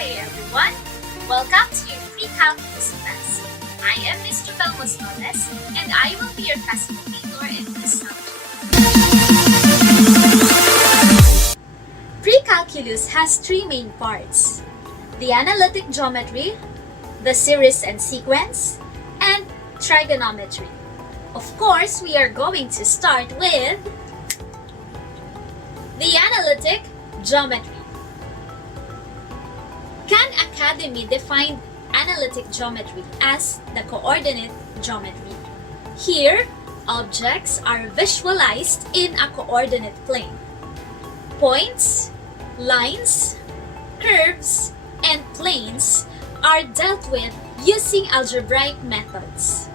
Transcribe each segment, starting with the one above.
day, everyone. Welcome to your pre-calculus class. I am Mr. Belmosnones, and I will be your facilitator in this subject. Pre-calculus has three main parts: the analytic geometry, the series and sequence, and trigonometry. Of course, we are going to start with the analytic geometry. Khan Academy defined analytic geometry as the coordinate geometry. Here, objects are visualized in a coordinate plane. Points, lines, curves, and planes are dealt with using algebraic methods.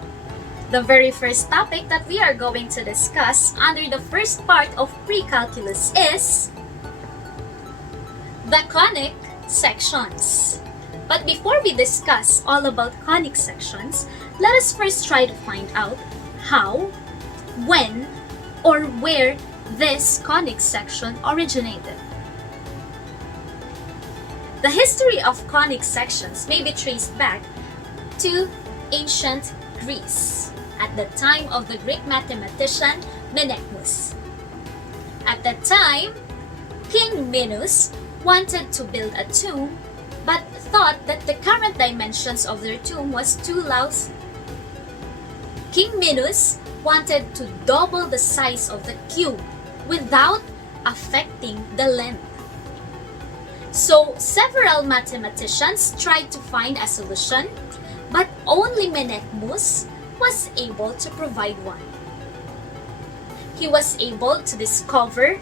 The very first topic that we are going to discuss under the first part of pre-calculus is the conic sections. But before we discuss all about conic sections, let us first try to find out how, when, or where this conic section originated. The history of conic sections may be traced back to ancient Greece at the time of the Greek mathematician Menaechmus. At that time, King Minos wanted to build a tomb but thought that the current dimensions of their tomb was too lousy. King Minos wanted to double the size of the cube without affecting the length. So several mathematicians tried to find a solution, but only Menaechmus was able to provide one. He was able to discover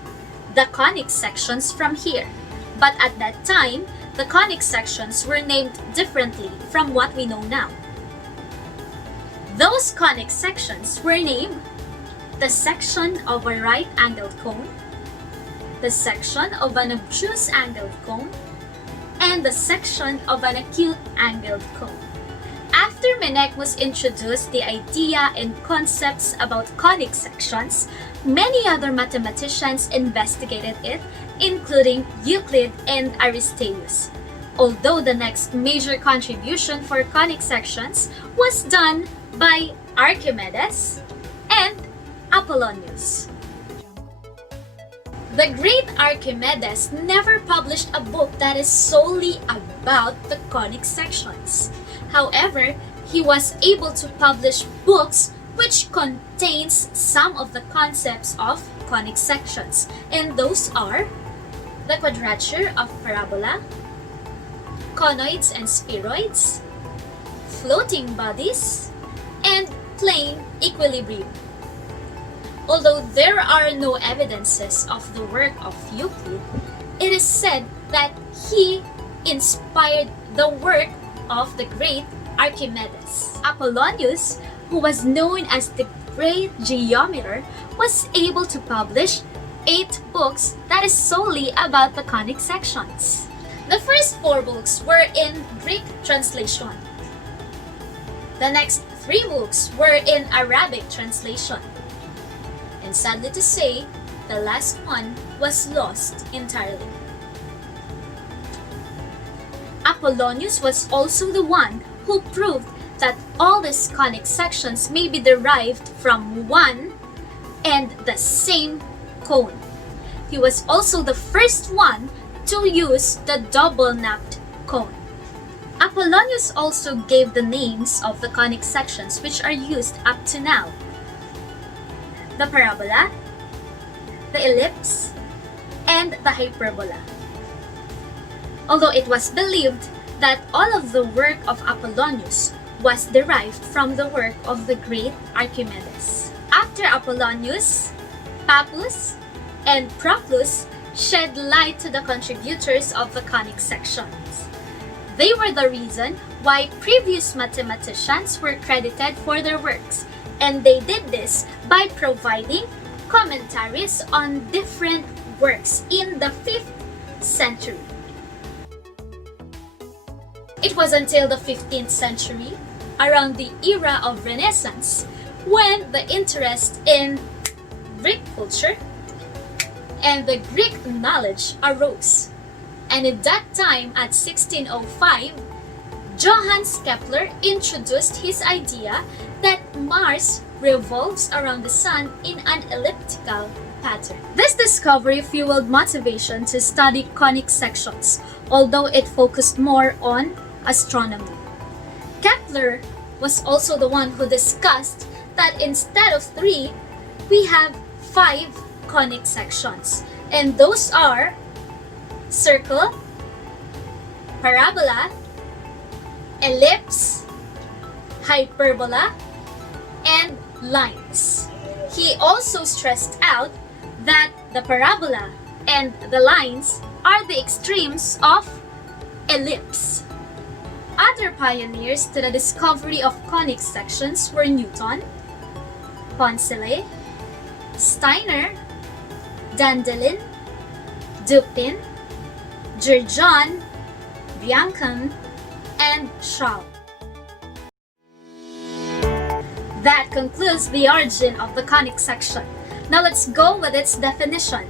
the conic sections from here. But at that time, the conic sections were named differently from what we know now. Those conic sections were named the section of a right-angled cone, the section of an obtuse-angled cone, and the section of an acute-angled cone. After Menaechmus introduced the idea and concepts about conic sections, many other mathematicians investigated it, including Euclid and Aristaeus. Although the next major contribution for conic sections was done by Archimedes and Apollonius. The great Archimedes never published a book that is solely about the conic sections. However, he was able to publish books which contains some of the concepts of conic sections, and those are the quadrature of parabola, conoids and spheroids, floating bodies, and plane equilibrium. Although there are no evidences of the work of Euclid, it is said that he inspired the work of the great Archimedes. Apollonius, who was known as the great geometer, was able to publish 8 books that is solely about the conic sections. The first 4 books were in Greek translation. The next 3 books were in Arabic translation. And sadly to say, the last one was lost entirely. Apollonius was also the one who proved that all these conic sections may be derived from one and the same cone. He was also the first one to use the double-napped cone. Apollonius also gave the names of the conic sections which are used up to now: the parabola, the ellipse, and the hyperbola. Although it was believed that all of the work of Apollonius was derived from the work of the great Archimedes. After Apollonius, Pappus, and Proclus shed light to the contributors of the conic sections. They were the reason why previous mathematicians were credited for their works, and they did this by providing commentaries on different works in the 5th century. It was until the 15th century, around the era of Renaissance, when the interest in Greek culture and the Greek knowledge arose, And in that time, at 1605, Johannes Kepler introduced his idea that Mars revolves around the Sun in an elliptical pattern. This discovery fueled motivation to study conic sections, although it focused more on astronomy. Kepler was also the one who discussed that instead of 3, we have 5 conic sections, and those are circle, parabola, ellipse, hyperbola, and lines. He also stressed out that the parabola and the lines are the extremes of ellipse. Other pioneers to the discovery of conic sections were Newton, Poncelet, Steiner, Dandelin, Dupin, Jurgen, Biancon, and Schraub. That concludes the origin of the conic section. Now let's go with its definition.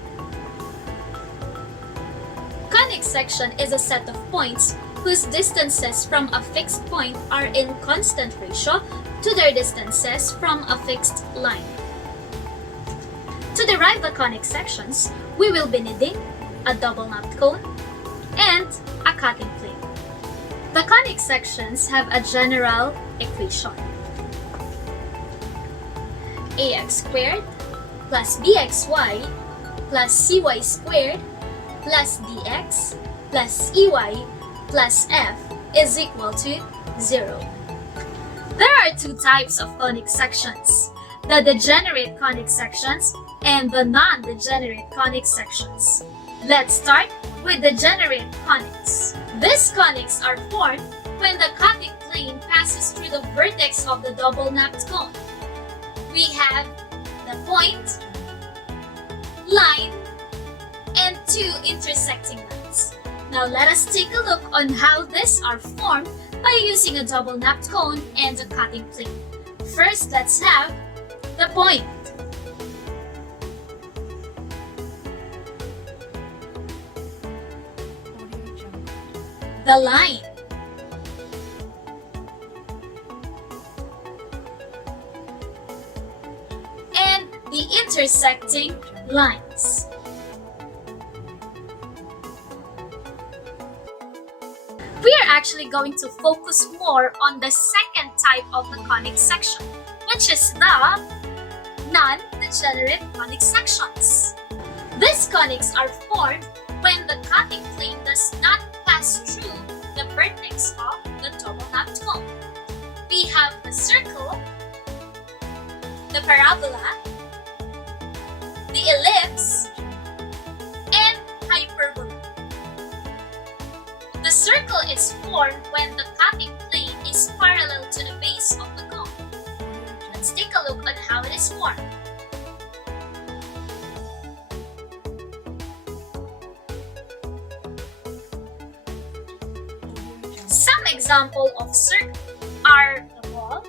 Conic section is a set of points whose distances from a fixed point are in constant ratio to their distances from a fixed line. To derive the conic sections, we will be needing a double-napped cone and a cutting plane. The conic sections have a general equation. ax squared plus bxy plus cy squared plus dx plus ey plus f is equal to 0. There are two types of conic sections, the degenerate conic sections and the non-degenerate conic sections. Let's start with degenerate conics. These conics are formed when the cutting plane passes through the vertex of the double-napped cone. We have the point, line, and 2 intersecting lines. Now let us take a look on how these are formed by using a double-napped cone and a cutting plane. First, let's have the point. The line. And the intersecting lines. We are actually going to focus more on the second type of the conic section, which is the non-degenerate conic sections. These conics are formed when the cutting plane does not pass through the vertex of the double-napped cone. We have the circle, the parabola, the ellipse, and hyperbola. The circle is formed when the cutting plane is parallel to the base of the cone. Let's take a look on how it is formed. Some examples of circle are a ball,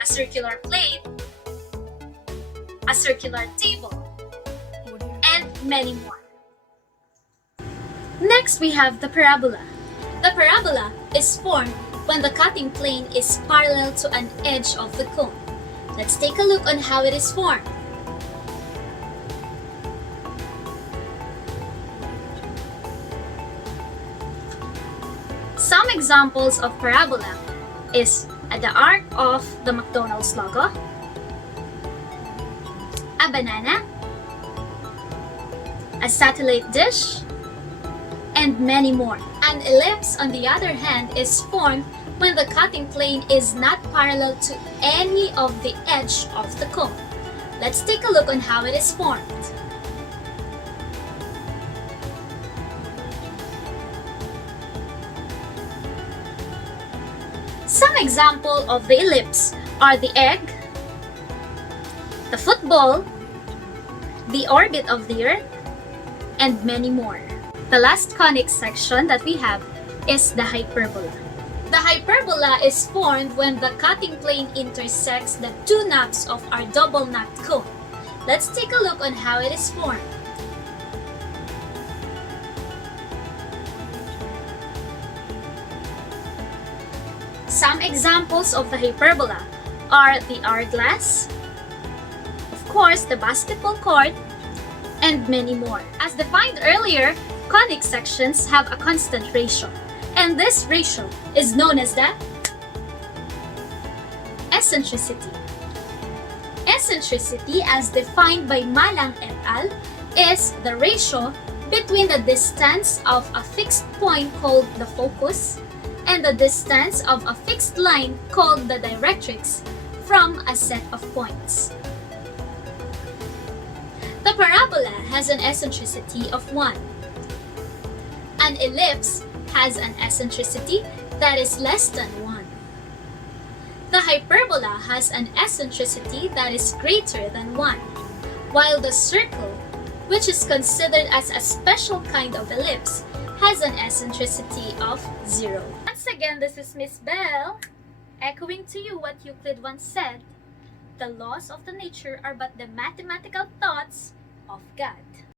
a circular plate, a circular table, and many more. Next, we have the parabola. The parabola is formed when the cutting plane is parallel to an edge of the cone. Let's take a look on how it is formed. Some examples of parabola is the arc of the McDonald's logo, a banana, a satellite dish, and many more. An ellipse, on the other hand, is formed when the cutting plane is not parallel to any of the edge of the cone. Let's take a look on how it is formed. Some examples of the ellipse are the egg, the football, the orbit of the Earth, and many more. The last conic section that we have is the hyperbola. The hyperbola is formed when the cutting plane intersects the two naps of our double-napped cone. Let's take a look on how it is formed. Some examples of the hyperbola are the hourglass, of course the basketball court, and many more. As defined earlier, conic sections have a constant ratio, and this ratio is known as the eccentricity. Eccentricity, as defined by Malang et al., is the ratio between the distance of a fixed point called the focus and the distance of a fixed line called the directrix from a set of points. The parabola has an eccentricity of 1. An ellipse has an eccentricity that is less than 1. The hyperbola has an eccentricity that is greater than 1, while the circle, which is considered as a special kind of ellipse, has an eccentricity of 0. Once again, this is Miss Bell, echoing to you what Euclid once said, "The laws of the nature are but the mathematical thoughts of God."